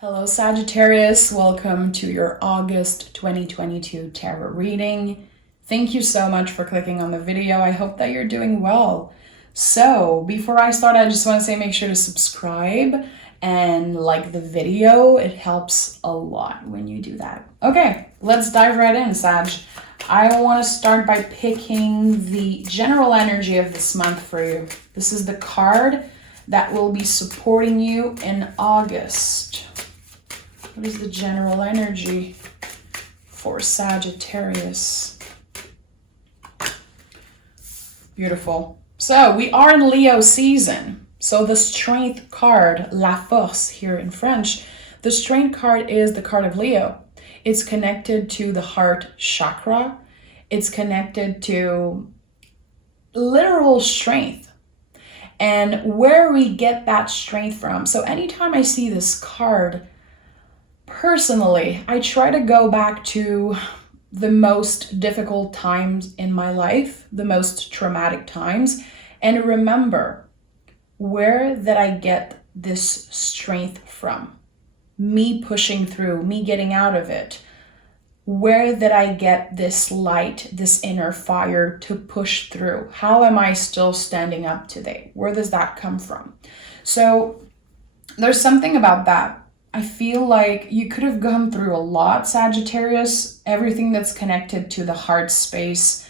Hello Sagittarius, welcome to your August 2022 tarot reading. Thank you so much for clicking on the video. I hope that you're doing well. So before I start, I just want to say make sure to subscribe and like the video. It helps a lot when you do that. Okay, let's dive right in, Sag. I want to start by picking the general energy of this month for you. This is the card that will be supporting you in August. What is the general energy for Sagittarius? Beautiful. So we are in Leo season. So the Strength card, La Force here in French, the Strength card is the card of Leo. It's connected to the heart chakra. It's connected to literal strength and where we get that strength from. So anytime I see this card, personally, I try to go back to the most difficult times in my life, the most traumatic times, and remember, where did I get this strength from? Me pushing through, me getting out of it. Where did I get this light, this inner fire to push through? How am I still standing up today? Where does that come from? So there's something about that. I feel like you could have gone through a lot, Sagittarius. Everything that's connected to the heart space,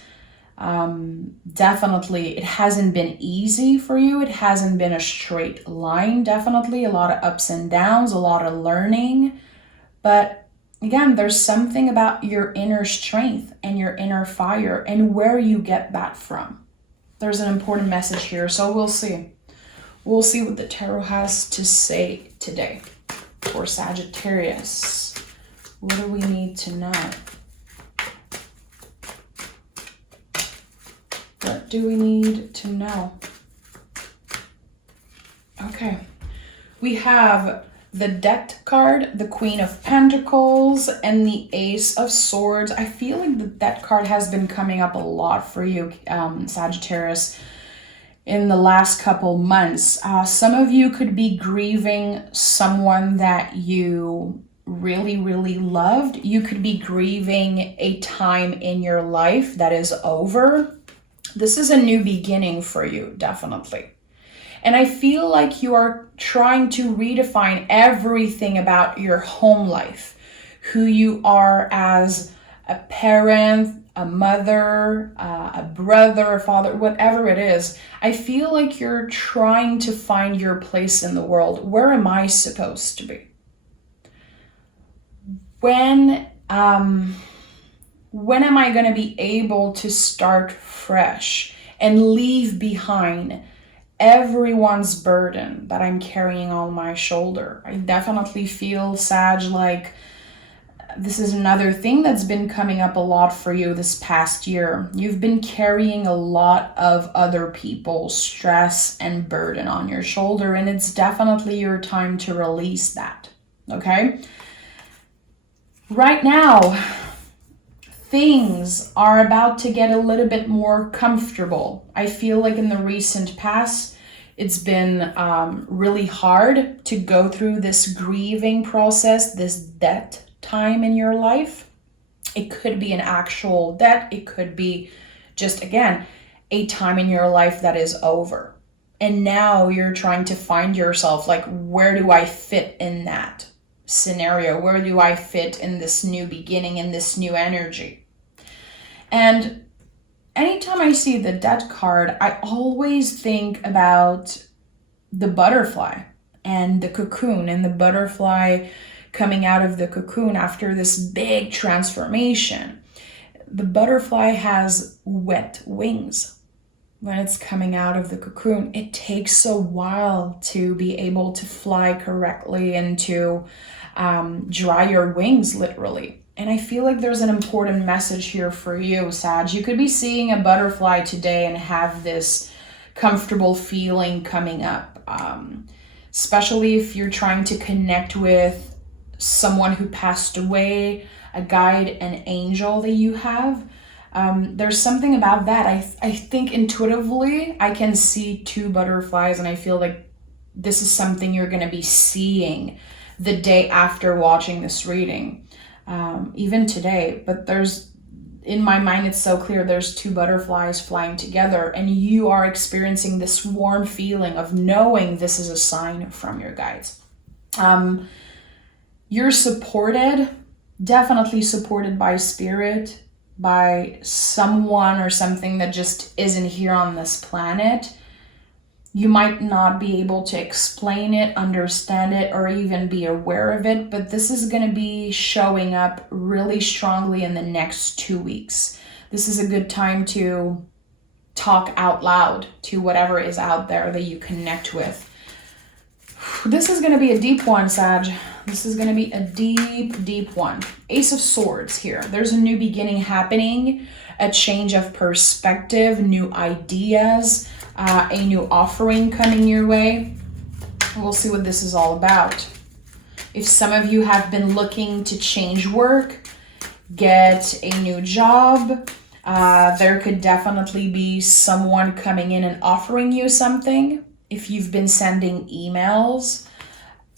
definitely, it hasn't been easy for you. It hasn't been a straight line, definitely. A lot of ups and downs, a lot of learning. But again, there's something about your inner strength and your inner fire and where you get that from. There's an important message here, so we'll see. We'll see what the tarot has to say today. For Sagittarius, what do we need to know? What do we need to know? Okay, we have the Death card, the Queen of Pentacles, and the Ace of Swords. I feel like the Death card has been coming up a lot for you, Sagittarius, in the last couple months. Some of you could be grieving someone that you really, really loved. You could be grieving a time in your life that is over. This is a new beginning for you, definitely. And I feel like you are trying to redefine everything about your home life, who you are as a parent, a mother, a brother, a father, whatever it is. I feel like you're trying to find your place in the world. Where am I supposed to be? When am I going to be able to start fresh and leave behind everyone's burden that I'm carrying on my shoulder? I definitely feel, Sag, like this is another thing that's been coming up a lot for you this past year. You've been carrying a lot of other people's stress and burden on your shoulder, and it's definitely your time to release that, okay? Right now, things are about to get a little bit more comfortable. I feel like in the recent past, it's been really hard to go through this grieving process, this death time in your life. It could be an actual debt. It could be just, again, a time in your life that is over. And now you're trying to find yourself, like, where do I fit in that scenario? Where do I fit in this new beginning, in this new energy? And anytime I see the Death card, I always think about the butterfly and the cocoon, and the butterfly coming out of the cocoon after this big transformation. The butterfly has wet wings when it's coming out of the cocoon. It takes a while to be able to fly correctly and to dry your wings, literally. And I feel like there's an important message here for you, Sag. You could be seeing a butterfly today and have this comfortable feeling coming up, especially if you're trying to connect with someone who passed away, a guide, an angel that you have. There's something about that. I think intuitively I can see two butterflies, and I feel like this is something you're going to be seeing the day after watching this reading, even today. But in my mind, it's so clear there's two butterflies flying together, and you are experiencing this warm feeling of knowing this is a sign from your guides. You're supported, definitely supported by spirit, by someone or something that just isn't here on this planet. You might not be able to explain it, understand it, or even be aware of it, but this is going to be showing up really strongly in the next 2 weeks. This is a good time to talk out loud to whatever is out there that you connect with. This is going to be a deep one, Sag. This is going to be a deep, deep one. Ace of Swords here. There's a new beginning happening, a change of perspective, new ideas, a new offering coming your way. We'll see what this is all about. If some of you have been looking to change work, get a new job, there could definitely be someone coming in and offering you something. If you've been sending emails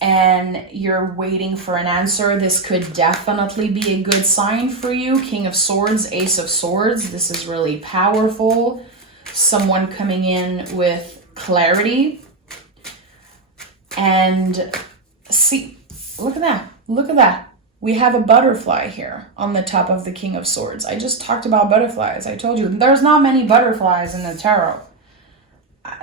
and you're waiting for an answer, this could definitely be a good sign for you. King of Swords, Ace of Swords. This is really powerful. Someone coming in with clarity. And see, look at that. Look at that. We have a butterfly here on the top of the King of Swords. I just talked about butterflies. I told you, there's not many butterflies in the tarot.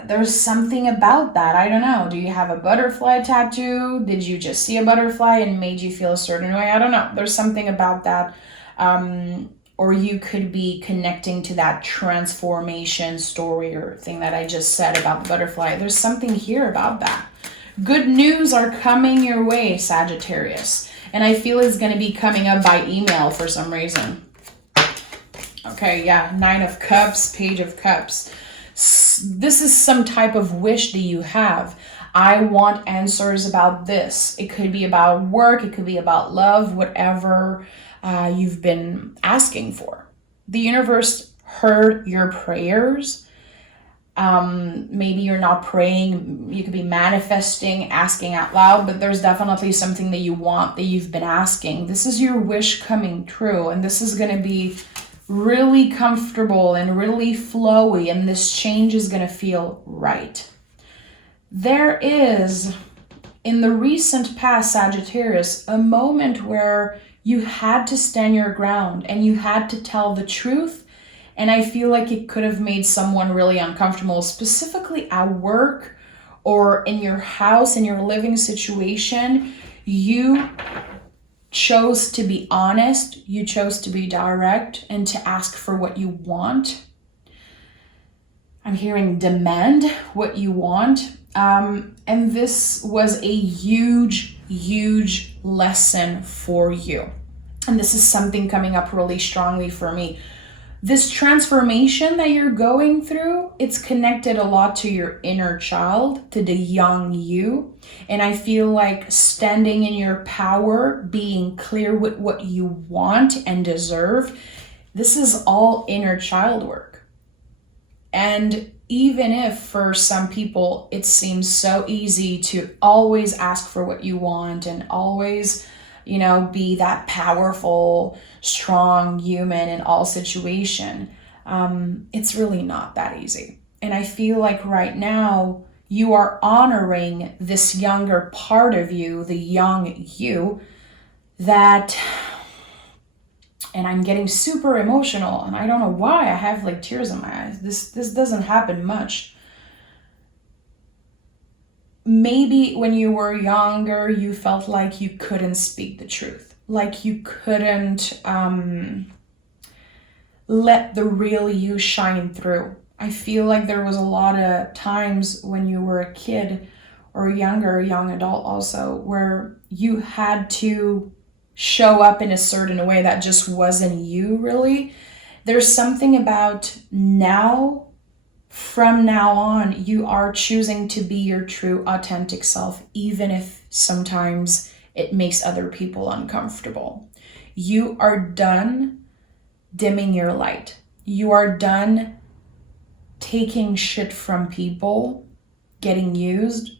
There's something about that. I don't know. Do you have a butterfly tattoo? Did you just see a butterfly and made you feel a certain way? I don't know. There's something about that. Or you could be connecting to that transformation story or thing that I just said about the butterfly. There's something here about that. Good news are coming your way, Sagittarius. And I feel it's going to be coming up by email for some reason. Okay, yeah. 9 of Cups, Page of Cups. This is some type of wish that you have. I want answers about this. It could be about work. It could be about love, whatever you've been asking for. The universe heard your prayers. Maybe you're not praying. You could be manifesting, asking out loud, but there's definitely something that you want that you've been asking. This is your wish coming true, and this is going to be really comfortable and really flowy, and this change is going to feel right. There is, in the recent past, Sagittarius, a moment where you had to stand your ground and you had to tell the truth, and I feel like it could have made someone really uncomfortable, specifically at work or in your house, in your living situation. You chose to be honest, you chose to be direct, and to ask for what you want. I'm hearing demand what you want. And this was a huge, huge lesson for you. And this is something coming up really strongly for me. This transformation that you're going through, it's connected a lot to your inner child, to the young you. And I feel like standing in your power, being clear with what you want and deserve, this is all inner child work. And even if for some people it seems so easy to always ask for what you want and always, be that powerful, strong human in all situation, it's really not that easy. And I feel like right now you are honoring this younger part of you, the young you, that, and I'm getting super emotional, and I don't know why. I have like tears in my eyes. This doesn't happen much. Maybe when you were younger, you felt like you couldn't speak the truth, like you couldn't let the real you shine through. I feel like there was a lot of times when you were a kid or younger, young adult also, where you had to show up in a certain way that just wasn't you really. There's something about now, from now on, you are choosing to be your true authentic self, even if sometimes it makes other people uncomfortable. You are done dimming your light. You are done taking shit from people, getting used,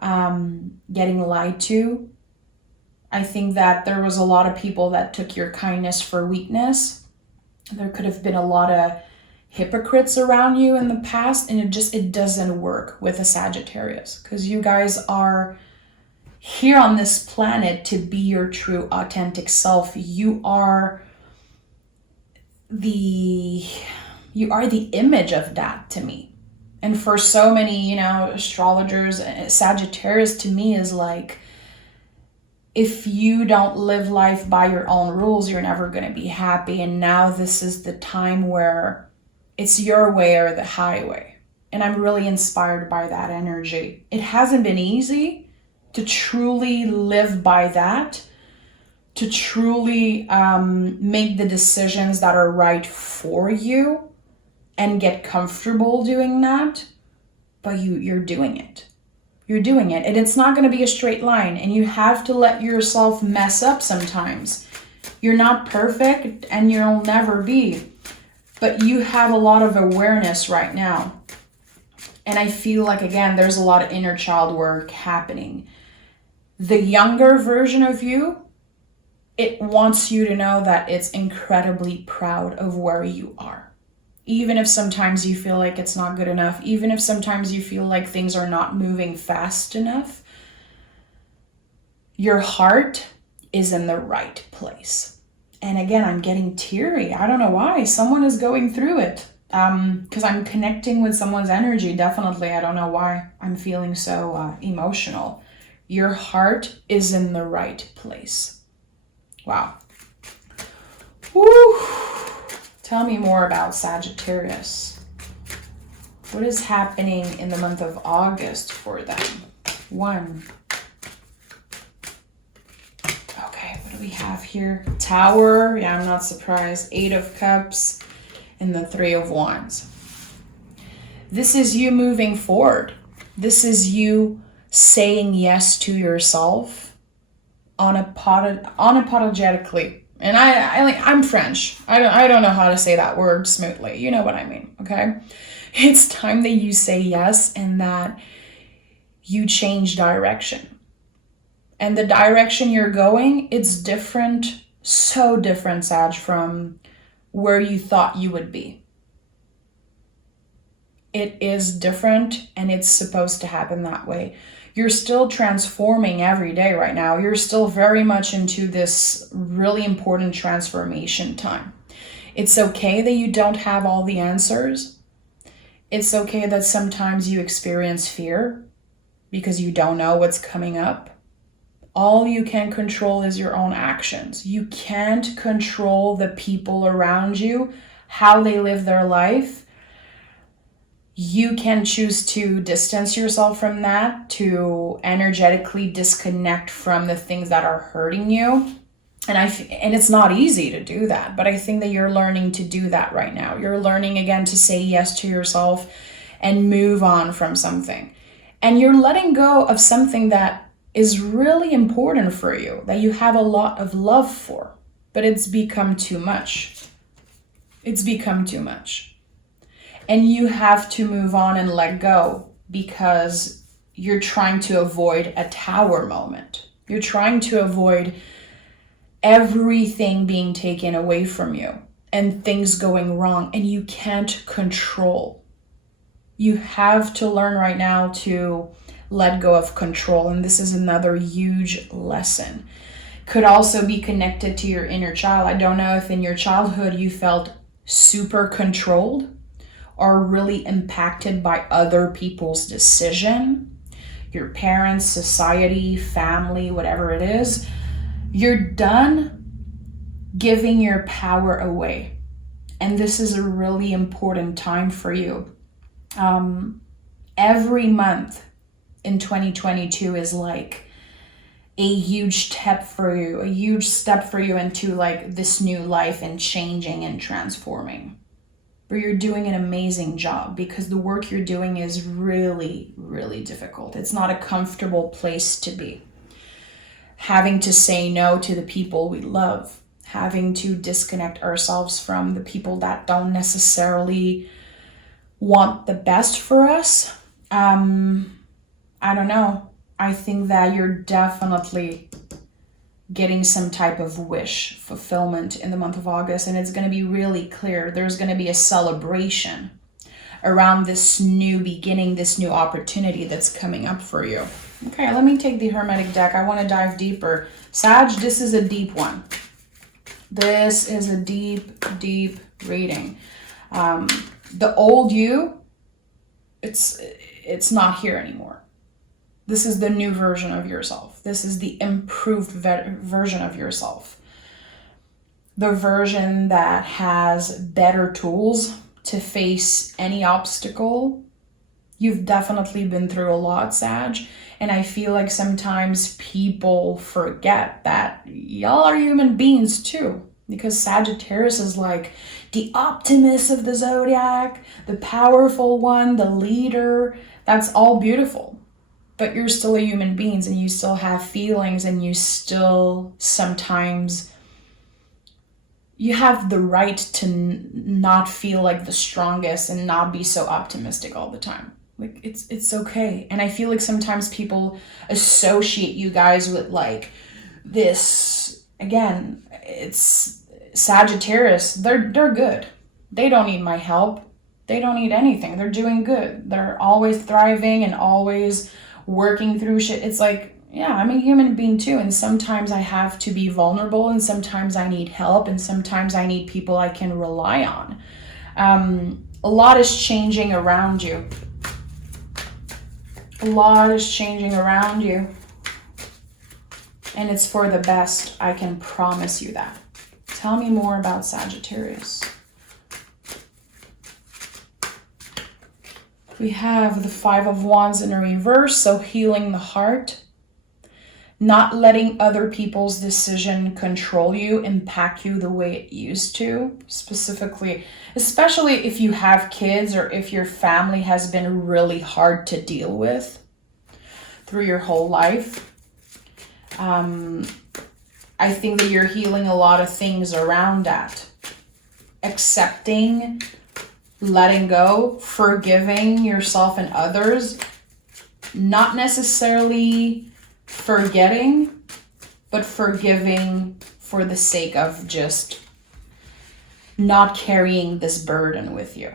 getting lied to, I think that there was a lot of people that took your kindness for weakness. There could have been a lot of hypocrites around you in the past, and it doesn't work with a Sagittarius, because you guys are here on this planet to be your true authentic self. You are the image of that to me. And for so many, astrologers, Sagittarius to me is like, if you don't live life by your own rules, you're never going to be happy. And now this is the time where it's your way or the highway. And I'm really inspired by that energy. It hasn't been easy to truly live by that, to truly make the decisions that are right for you and get comfortable doing that. But you're doing it. You're doing it. And it's not going to be a straight line. And you have to let yourself mess up sometimes. You're not perfect and you'll never be. But you have a lot of awareness right now. And I feel like, again, there's a lot of inner child work happening. The younger version of you, it wants you to know that it's incredibly proud of where you are. Even if sometimes you feel like it's not good enough, even if sometimes you feel like things are not moving fast enough, your heart is in the right place. And again, I'm getting teary. I don't know why. Someone is going through it. Because I'm connecting with someone's energy, definitely. I don't know why I'm feeling so emotional. Your heart is in the right place. Wow. Woo! Tell me more about Sagittarius. What is happening in the month of August for them? 1. Okay, what do we have here? Tower. Yeah, I'm not surprised. 8 of Cups and the 3 of Wands. This is you moving forward. This is you saying yes to yourself unapologetically. And I'm French. I don't know how to say that word smoothly. You know what I mean, okay? It's time that you say yes and that you change direction. And the direction you're going, it's different, so different, Sag, from where you thought you would be. It is different, and it's supposed to happen that way. You're still transforming every day right now. You're still very much into this really important transformation time. It's okay that you don't have all the answers. It's okay that sometimes you experience fear because you don't know what's coming up. All you can control is your own actions. You can't control the people around you, how they live their life. You can choose to distance yourself from that, to energetically disconnect from the things that are hurting you. And it's not easy to do that, but I think that you're learning to do that right now. You're learning again to say yes to yourself and move on from something. And you're letting go of something that is really important for you, that you have a lot of love for, but it's become too much. It's become too much. And you have to move on and let go because you're trying to avoid a tower moment. You're trying to avoid everything being taken away from you and things going wrong, and you can't control. You have to learn right now to let go of control, and this is another huge lesson. Could also be connected to your inner child. I don't know if in your childhood you felt super controlled or really impacted by other people's decision, your parents, society, family, whatever it is. You're done giving your power away. And this is a really important time for you. Every month in 2022 is like a huge step for you into like this new life and changing and transforming. But you're doing an amazing job because the work you're doing is really, really difficult. It's not a comfortable place to be. Having to say no to the people we love, having to disconnect ourselves from the people that don't necessarily want the best for us. I don't know. I think that you're definitely getting some type of wish fulfillment in the month of August, and it's going to be really clear. There's going to be a celebration around this new beginning, this new opportunity that's coming up for you. Okay, let me take the Hermetic deck. I want to dive deeper. Sag, this is a deep one. This is a deep, deep reading. The old you, it's not here anymore. This is the new version of yourself. This is the improved version of yourself. The version that has better tools to face any obstacle. You've definitely been through a lot, Sag. And I feel like sometimes people forget that y'all are human beings too. Because Sagittarius is like the optimist of the zodiac, the powerful one, the leader. That's all beautiful. But you're still a human being, and you still have feelings, and you still sometimes, you have the right to not feel like the strongest and not be so optimistic all the time. Like, it's okay. And I feel like sometimes people associate you guys with like this, again, it's Sagittarius. They're good. They don't need my help. They don't need anything. They're doing good. They're always thriving and always working through shit. It's like, yeah, I'm a human being too. And sometimes I have to be vulnerable, and sometimes I need help, and sometimes I need people I can rely on. A lot is changing around you. A lot is changing around you. And it's for the best. I can promise you that. Tell me more about Sagittarius. We have the Five of Wands in a reverse, so healing the heart. Not letting other people's decision control you, impact you the way it used to. Specifically, especially if you have kids or if your family has been really hard to deal with through your whole life. I think that you're healing a lot of things around that. Accepting, letting go, forgiving yourself and others. Not necessarily forgetting, but forgiving for the sake of just not carrying this burden with you.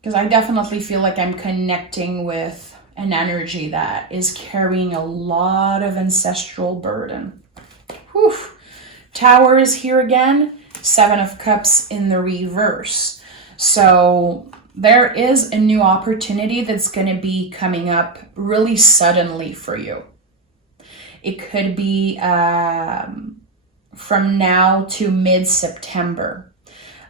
Because I definitely feel like I'm connecting with an energy that is carrying a lot of ancestral burden. Whew. Tower is here again. Seven of Cups in the reverse. So there is a new opportunity that's going to be coming up really suddenly for you. It could be from now to mid-September.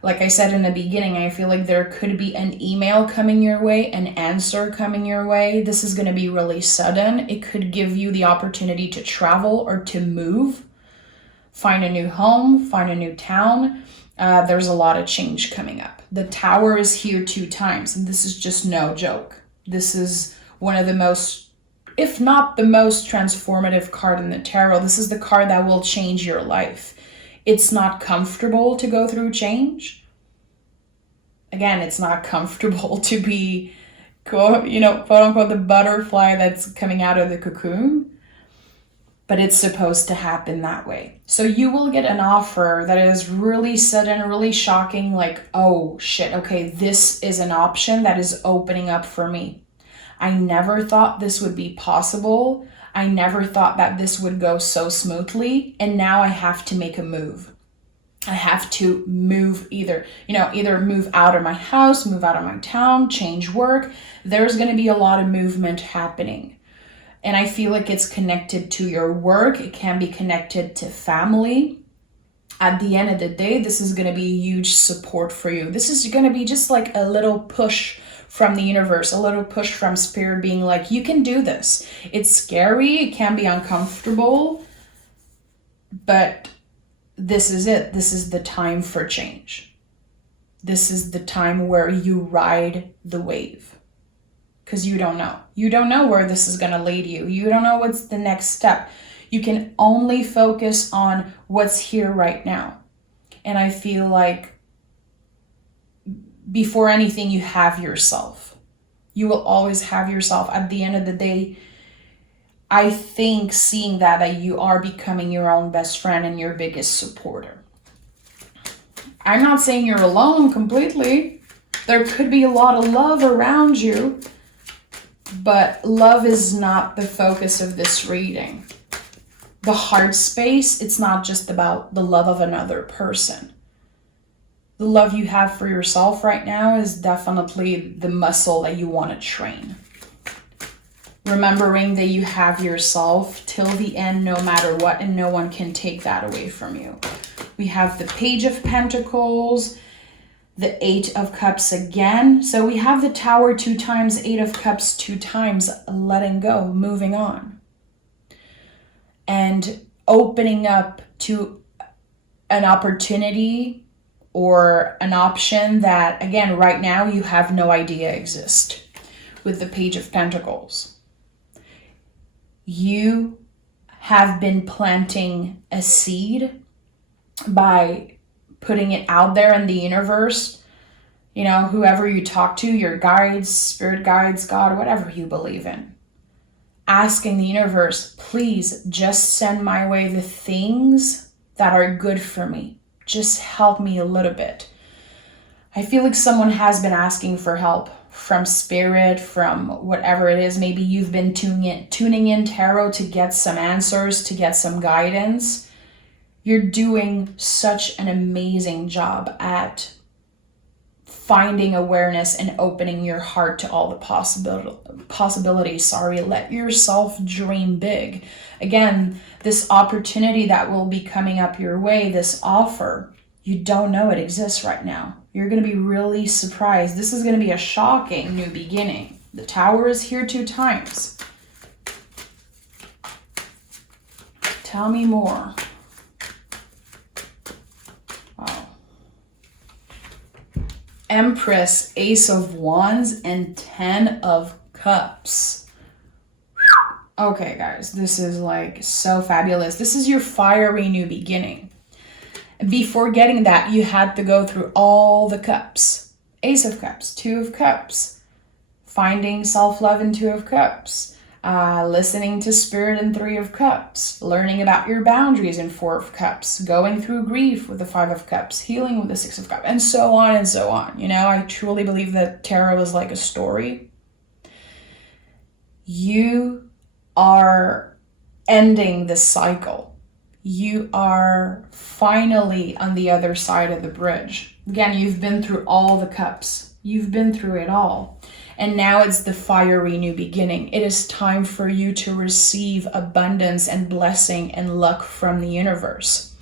Like I said in the beginning, I feel like there could be an email coming your way, an answer coming your way. This is going to be really sudden. It could give you the opportunity to travel or to move, find a new home, find a new town. There's a lot of change coming up. The Tower is here 2 times, and this is just no joke. This is one of the most, if not the most transformative card in the tarot. This is the card that will change your life. It's not comfortable to go through change. Again, it's not comfortable to be, quote unquote, the butterfly that's coming out of the cocoon. But it's supposed to happen that way. So you will get an offer that is really sudden, really shocking, like, oh shit, okay, this is an option that is opening up for me. I never thought this would be possible. I never thought that this would go so smoothly, and now I have to make a move. I have to move either move out of my house, move out of my town, change work. There's going to be a lot of movement happening. And I feel like it's connected to your work. It can be connected to family. At the end of the day, this is going to be a huge support for you. This is going to be just like a little push from the universe, a little push from spirit being like, you can do this. It's scary, it can be uncomfortable, but this is it. This is the time for change. This is the time where you ride the wave. Because you don't know. You don't know where this is going to lead you. You don't know what's the next step. You can only focus on what's here right now. And I feel like before anything, you have yourself. You will always have yourself. At the end of the day, I think seeing that you are becoming your own best friend and your biggest supporter. I'm not saying you're alone completely. There could be a lot of love around you, but love is not the focus of this reading. The heart space, it's not just about the love of another person. The love you have for yourself right now is definitely the muscle that you want to train. Remembering that you have yourself till the end, no matter what, and no one can take that away from you. We have the Page of Pentacles, the 8 of Cups again. So we have the Tower 2 times, 8 of Cups 2 times, letting go, moving on. And opening up to an opportunity or an option that, again, right now you have no idea exist with the Page of Pentacles. You have been planting a seed by putting it out there in the universe. You know, whoever you talk to, your guides, spirit guides, God, whatever you believe in. Asking the universe, please just send my way the things that are good for me. Just help me a little bit. I feel like someone has been asking for help from spirit, from whatever it is. Maybe you've been tuning in tarot to get some answers, to get some guidance. You're doing such an amazing job at finding awareness and opening your heart to all the possibilities. Let yourself dream big. Again, this opportunity that will be coming up your way, this offer, you don't know it exists right now. You're going to be really surprised. This is going to be a shocking new beginning. The Tower is here 2 times. Tell me more. Wow. Empress, Ace of Wands, and 10 of Cups. Okay, guys, this is like so fabulous. This is your fiery new beginning. Before getting that, you had to go through all the cups. Ace of Cups, 2 of Cups, finding self-love in 2 of Cups, listening to spirit in 3 of Cups, learning about your boundaries in 4 of Cups, going through grief with the 5 of Cups, healing with the 6 of Cups, and so on and so on. You know, I truly believe that tarot is like a story. You are ending the cycle. You are finally on the other side of the bridge. Again, you've been through all the cups. You've been through it all. And now it's the fiery new beginning. It is time for you to receive abundance and blessing and luck from the universe.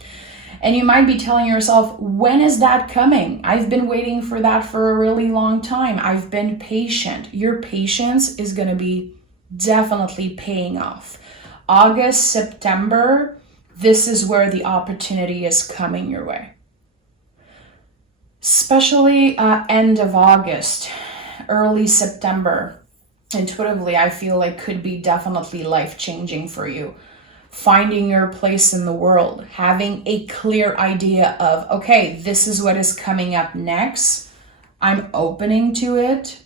And you might be telling yourself, when is that coming? I've been waiting for that for a really long time. I've been patient. Your patience is going to be definitely paying off. August, September, this is where the opportunity is coming your way. Especially end of August, early September. Intuitively, I feel like could be definitely life-changing for you. Finding your place in the world, having a clear idea of, okay, this is what is coming up next. I'm opening to it.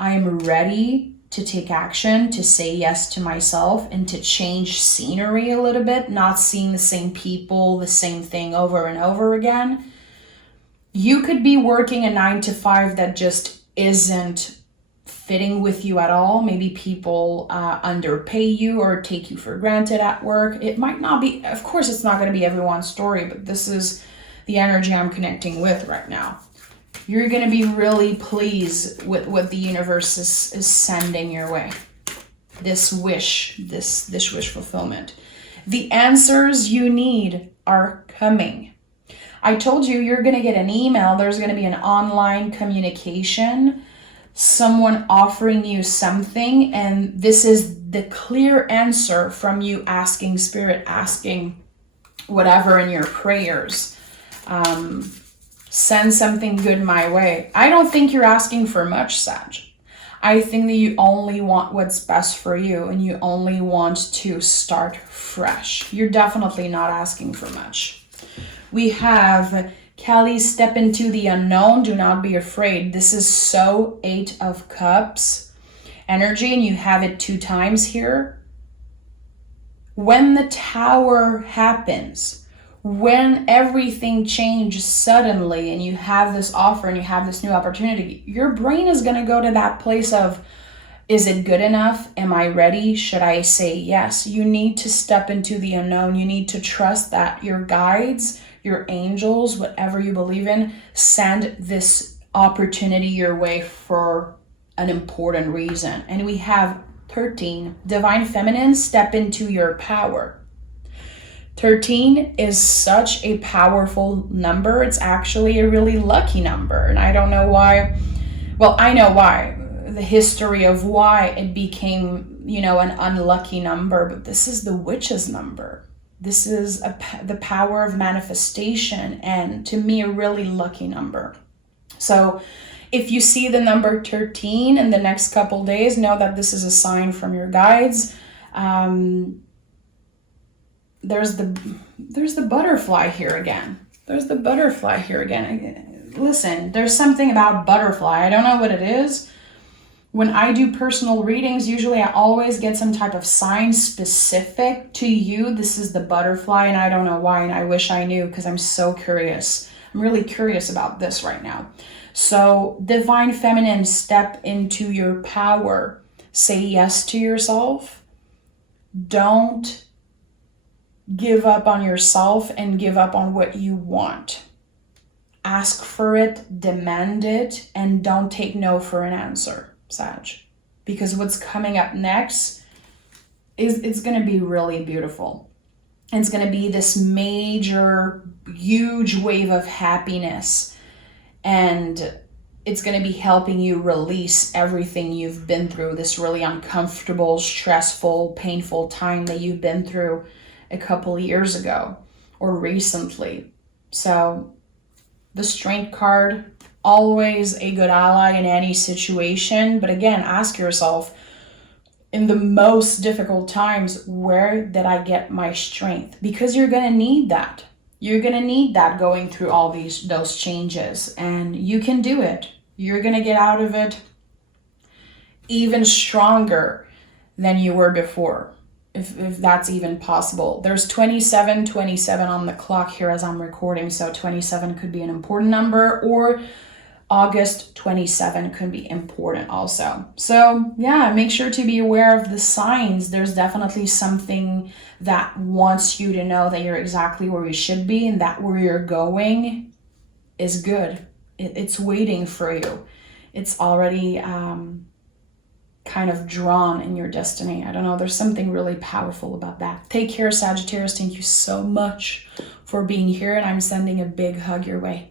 I am ready to take action, to say yes to myself, and to change scenery a little bit, not seeing the same people, the same thing over and over again. You could be working a 9 to 5 that just isn't fitting with you at all. Maybe people underpay you or take you for granted at work. It might not be, of course, it's not going to be everyone's story, but this is the energy I'm connecting with right now. You're going to be really pleased with what the universe is sending your way. This wish, this wish fulfillment. The answers you need are coming. I told you you're going to get an email. There's going to be an online communication, someone offering you something, and this is the clear answer from you asking spirit, asking whatever in your prayers. Send something good my way. I don't think you're asking for much, Sag. I think that you only want what's best for you and you only want to start fresh. You're definitely not asking for much. We have Kelly, step into the unknown. Do not be afraid. This is so 8 of Cups energy, and you have it 2 times here. When the Tower happens, when everything changes suddenly and you have this offer and you have this new opportunity, your brain is going to go to that place of, is it good enough? Am I ready? Should I say yes? You need to step into the unknown. You need to trust that your guides, your angels, whatever you believe in, send this opportunity your way for an important reason. And we have 13, Divine Feminine, step into your power. 13 is such a powerful number. It's actually a really lucky number. And I don't know why. Well, I know why. The history of why it became, an unlucky number. But this is the witch's number. This is the power of manifestation. And to me, a really lucky number. So if you see the number 13 in the next couple days, know that this is a sign from your guides. There's the butterfly here again. Listen, there's something about butterfly. I don't know what it is. When I do personal readings, usually I always get some type of sign specific to you. This is the butterfly, and I don't know why, and I wish I knew because I'm so curious. I'm really curious about this right now. So, Divine Feminine, step into your power. Say yes to yourself. Don't give up on yourself and give up on what you want. Ask for it, demand it, and don't take no for an answer, Sag. Because what's coming up next it's going to be really beautiful. It's going to be this major, huge wave of happiness. And it's going to be helping you release everything you've been through, this really uncomfortable, stressful, painful time that you've been through a couple years ago or recently. So the Strength card, always a good ally in any situation. But again, ask yourself, in the most difficult times, where did I get my strength? Because you're going to need that. You're going to need that going through all those changes, and you can do it. You're going to get out of it even stronger than you were before, if that's even possible. There's 27 on the clock here as I'm recording, so 27 could be an important number, or August 27 could be important also. So yeah, make sure to be aware of the signs. There's definitely something that wants you to know that you're exactly where you should be, and that where you're going is good. It's waiting for you. It's already kind of drawn in your destiny. I don't know. There's something really powerful about that. Take care, Sagittarius. Thank you so much for being here, and I'm sending a big hug your way.